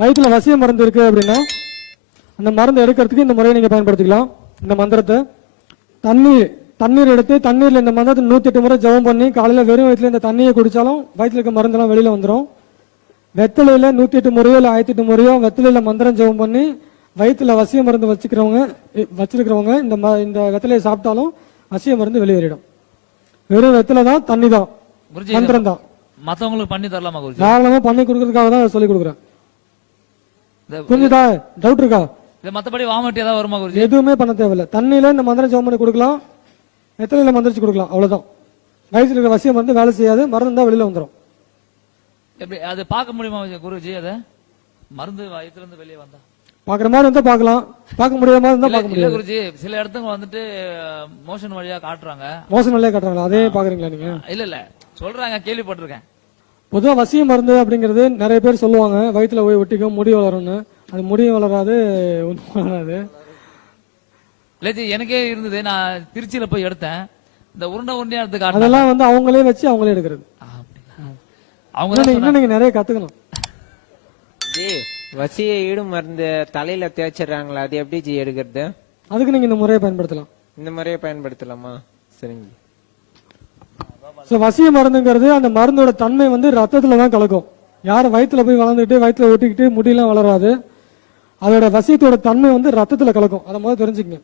வயிற்றுல வசிய மருந்து இருக்கு அப்படின்னா அந்த மருந்து எடுக்கிறதுக்கு இந்த முறையை நீங்க பயன்படுத்திக்கலாம். இந்த மந்திரத்தை தண்ணீர் எடுத்து தண்ணீர்ல இந்த மந்திரத்தை 108 முறை ஜெபம் பண்ணி காலையில வெறும் வயிற்றுல இந்த தண்ணியை குடிச்சாலும் வயிற்றுல இருக்க மருந்தெல்லாம் வெளியில வந்துடும். வெத்தலையில 108 முறையோ இல்லை 1008 முறையோ வெத்தலையில மந்திரம் ஜெபம் பண்ணி வயிற்றுல வசிய மருந்து வச்சிருக்கிறவங்க இந்த வெத்தலையை சாப்பிட்டாலும் வசிய மருந்து வெளியேறிடும். வெறும் வெத்தலை தான், தண்ணி தான், மந்திரம் தான். மத்தவங்களுக்கு பண்ணி தரலாமா குருஜி? தாராளமா பண்ணி கொடுக்கறதுக்காக தான் சொல்லி கொடுக்குறேன். புரிஞ்சுதா? டவுட் இருக்கா? மத்தபடி வாமிட்டு ஏதாவது வருமா குருஜி? எதுவுமே பண்ண தேவையில்லை. தண்ணியில இந்த மந்திரம் ஜெபம் பண்ணி கொடுக்கலாம், வெத்தலையில மந்திரிச்சு கொடுக்கலாம், அவ்வளவுதான். வயிற்றுல இருக்கிற வசிய மருந்து வேலை செய்யாது, மருந்து தான் வெளியில வந்துடும். எப்படி அது பார்க்க முடியுமா குருஜி? அத மருந்து வயிற்றுல இருந்து வெளியே வந்தா பாக்குற மாதிரி இருந்தா பாக்கலாம், பார்க்க முடியாத மாதிரி இருந்தா பார்க்க முடியாது குருஜி. சில இடத்துக்கு வந்துட்டு மோஷன் வழியா காட்டுறாங்க. மோஷன் வழியா காட்டுறாங்களா? அதே பாக்குறீங்களா நீங்க? இல்ல சொல்றாங்க, கேள்விப்பட்டிருக்கேன். பொதுவா வசிய மருந்து அப்படிங்கிறது நிறைய பேர் சொல்லுவாங்க வயிற்றுல போய் ஒட்டிக்கும் முடி வளரும்னு. அது முடியும் வளராது, ஒன்றும் வளராது. இல்ல எனக்கே இருந்தது. நான் திருச்சியில போய் எடுத்தேன். இந்த உருண்டை உருண்டையா எடுத்து அதெல்லாம் வந்து அவங்களே வச்சு அவங்களே எடுக்கிறது. அவங்க இன்னும் நீங்க நிறைய கத்துக்கணும். வசிய ஈடு மருந்து தலையில தேய்ச்சிடறாங்களா, அது எப்படி ஜி எடுக்கிறது? அதுக்கு நீங்க இந்த முறையை பயன்படுத்தலாம். இந்த முறையை பயன்படுத்தலாமா? சரிங்க. வசிய மருந்துங்கிறது அந்த மருந்தோட தன்மை வந்து ரத்தத்துல தான் கலக்கும். யாரும் வயிற்றுல போய் வளர்ந்துட்டு வயிற்றுல ஒட்டிக்கிட்டு முடியெல்லாம் வளராது. அதோட வசியத்தோட தன்மை வந்து ரத்தத்துல கலக்கும். அதை முதல்ல தெரிஞ்சுக்கங்க.